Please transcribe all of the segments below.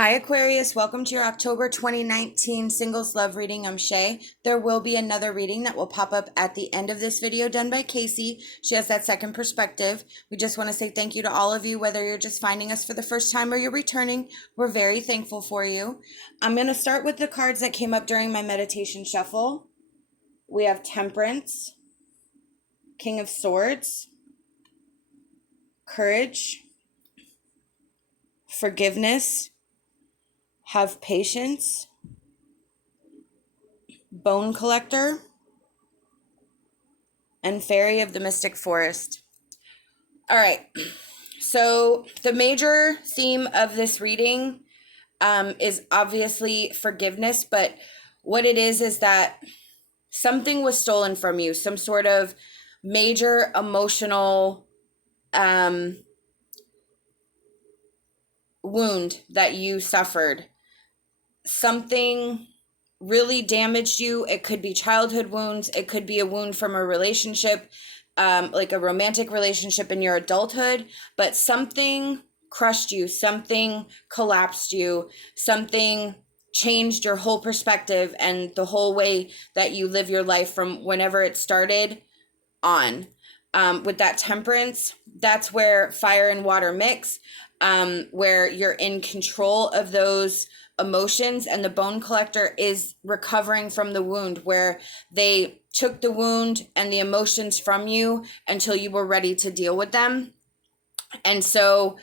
Hi Aquarius, welcome to your October 2019 Singles Love reading. I'm SHAE. There will be another reading that will pop up at the end of this video done by KACEE. She has that second perspective. We just want to say thank you to all of you, whether you're just finding us for the first time or you're returning. We're very thankful for you. I'm going to start with the cards that came up during my meditation shuffle. We have Temperance, King of Swords, Courage, Forgiveness, Have Patience, Bone Collector, and Fairy of the Mystic Forest. All right, so the major theme of this reading is obviously forgiveness, but what it is that something was stolen from you, some sort of major emotional wound that you suffered. Something really damaged you. It could be childhood wounds. It could be a wound from a relationship, like a romantic relationship in your adulthood, but something crushed you, something collapsed you, something changed your whole perspective and the whole way that you live your life from whenever it started on. With that Temperance, that's where fire and water mix, where you're in control of those emotions, and the Bone Collector is recovering from the wound, where they took the wound and the emotions from you until you were ready to deal with them. And so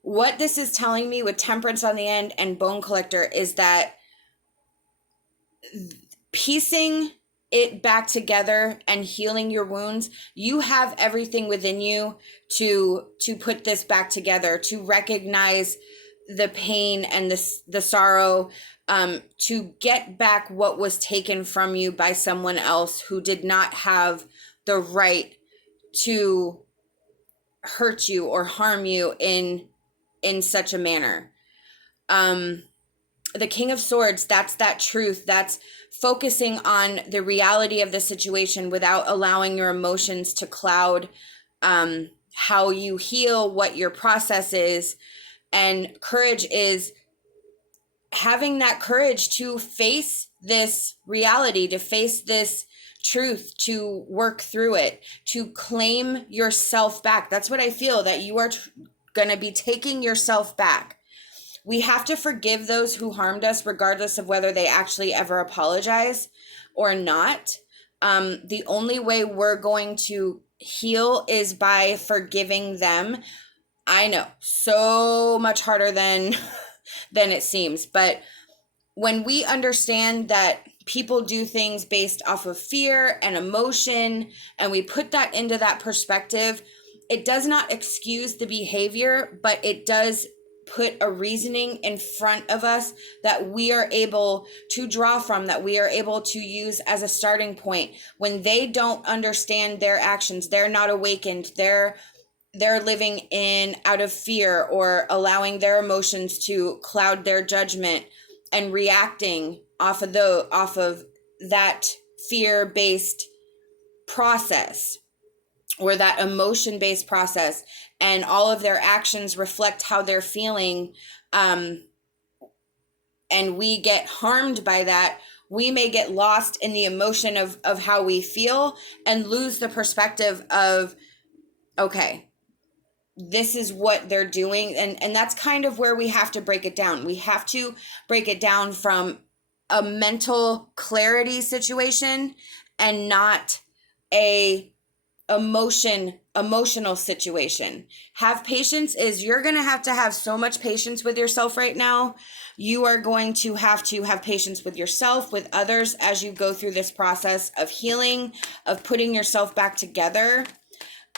what this is telling me with Temperance on the end and Bone Collector is that piecing it back together and healing your wounds, you have everything within you to put this back together, to recognize the pain and the sorrow, to get back what was taken from you by someone else who did not have the right to hurt you or harm you in such a manner. The King of Swords, that's that truth. That's focusing on the reality of the situation without allowing your emotions to cloud how you heal, what your process is. And courage is having that courage to face this reality, to face this truth, to work through it, to claim yourself back. That's what I feel, that you are going to be taking yourself back. We have to forgive those who harmed us, regardless of whether they actually ever apologize or not. The only way we're going to heal is by forgiving them. I know, so much harder than it seems. But when we understand that people do things based off of fear and emotion, and we put that into that perspective, it does not excuse the behavior, but it does put a reasoning in front of us that we are able to draw from, that we are able to use as a starting point. When they don't understand their actions, they're not awakened, they're living in out of fear or allowing their emotions to cloud their judgment and reacting off of that fear-based process or that emotion-based process, and all of their actions reflect how they're feeling, and we get harmed by that. We may get lost in the emotion of how we feel and lose the perspective of, okay, this is what they're doing. And that's kind of where we have to break it down. We have to break it down from a mental clarity situation and not a emotional situation. Have patience is, you're going to have so much patience with yourself right now. You are going to have patience with yourself, with others, as you go through this process of healing, of putting yourself back together.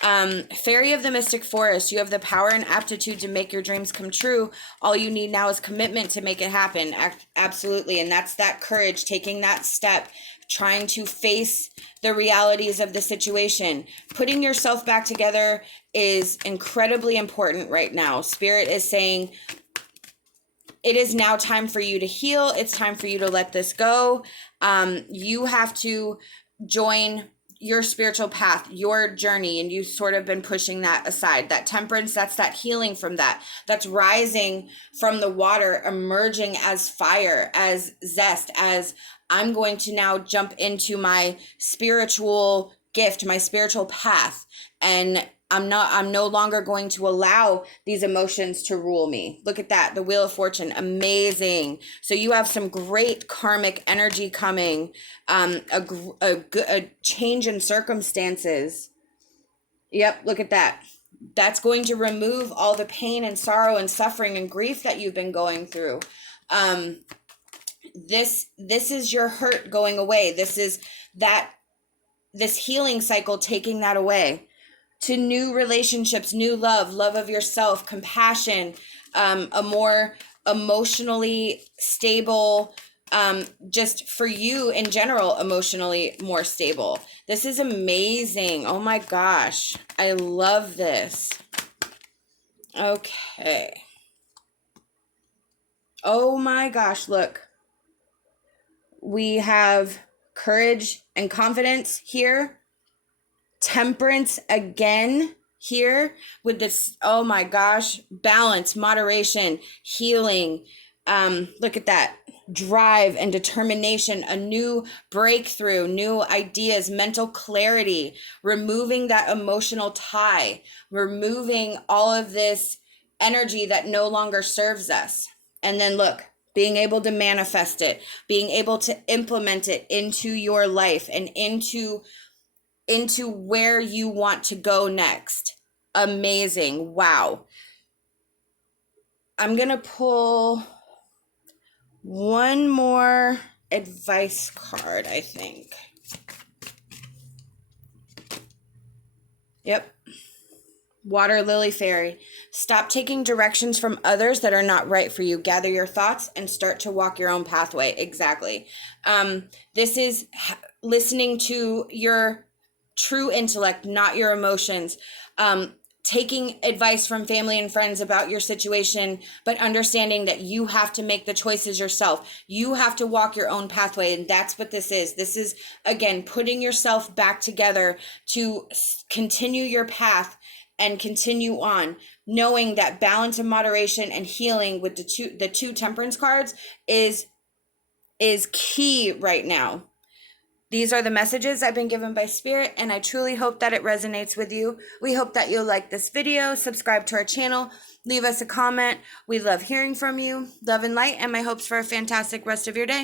Fairy of the Mystic Forest, you have the power and aptitude to make your dreams come true. All you need now is commitment to make it happen. Absolutely. And that's that courage, taking that step, trying to face the realities of the situation. Putting yourself back together is incredibly important right now. Spirit is saying it is now time for you to heal. It's time for you to let this go. You have to join your spiritual path, your journey, and you've sort of been pushing that aside. That temperance, that's that healing from that. That's rising from the water, emerging as fire, as zest, as I'm going to now jump into my spiritual gift, my spiritual path, and I'm no longer going to allow these emotions to rule me. Look at that. The Wheel of Fortune. Amazing. So you have some great karmic energy coming. A change in circumstances. Yep. Look at that. That's going to remove all the pain and sorrow and suffering and grief that you've been going through. This is your hurt going away. This healing cycle, taking that away. To new relationships, new love of yourself, compassion, a more emotionally stable, just for you in general, emotionally more stable. This is amazing. Oh my gosh. I love this. Okay. Oh my gosh, look. We have courage and confidence here. Temperance again here with this, oh my gosh, balance, moderation, healing. Look at that. Drive and determination, a new breakthrough, new ideas, mental clarity, removing that emotional tie, removing all of this energy that no longer serves us. And then look, being able to manifest it, being able to implement it into your life and into where you want to go next. Amazing. Wow. I'm going to pull one more advice card, I think. Yep. Water Lily Fairy. Stop taking directions from others that are not right for you. Gather your thoughts and start to walk your own pathway. Exactly. This is listening to your true intellect, not your emotions. Taking advice from family and friends about your situation, but understanding that you have to make the choices yourself. You have to walk your own pathway, and that's what this is. This is, again, putting yourself back together to continue your path and continue on, knowing that balance and moderation and healing with the two temperance cards is key right now. These are the messages I've been given by Spirit, and I truly hope that it resonates with you. We hope that you'll like this video, subscribe to our channel, leave us a comment. We love hearing from you. Love and light, and my hopes for a fantastic rest of your day.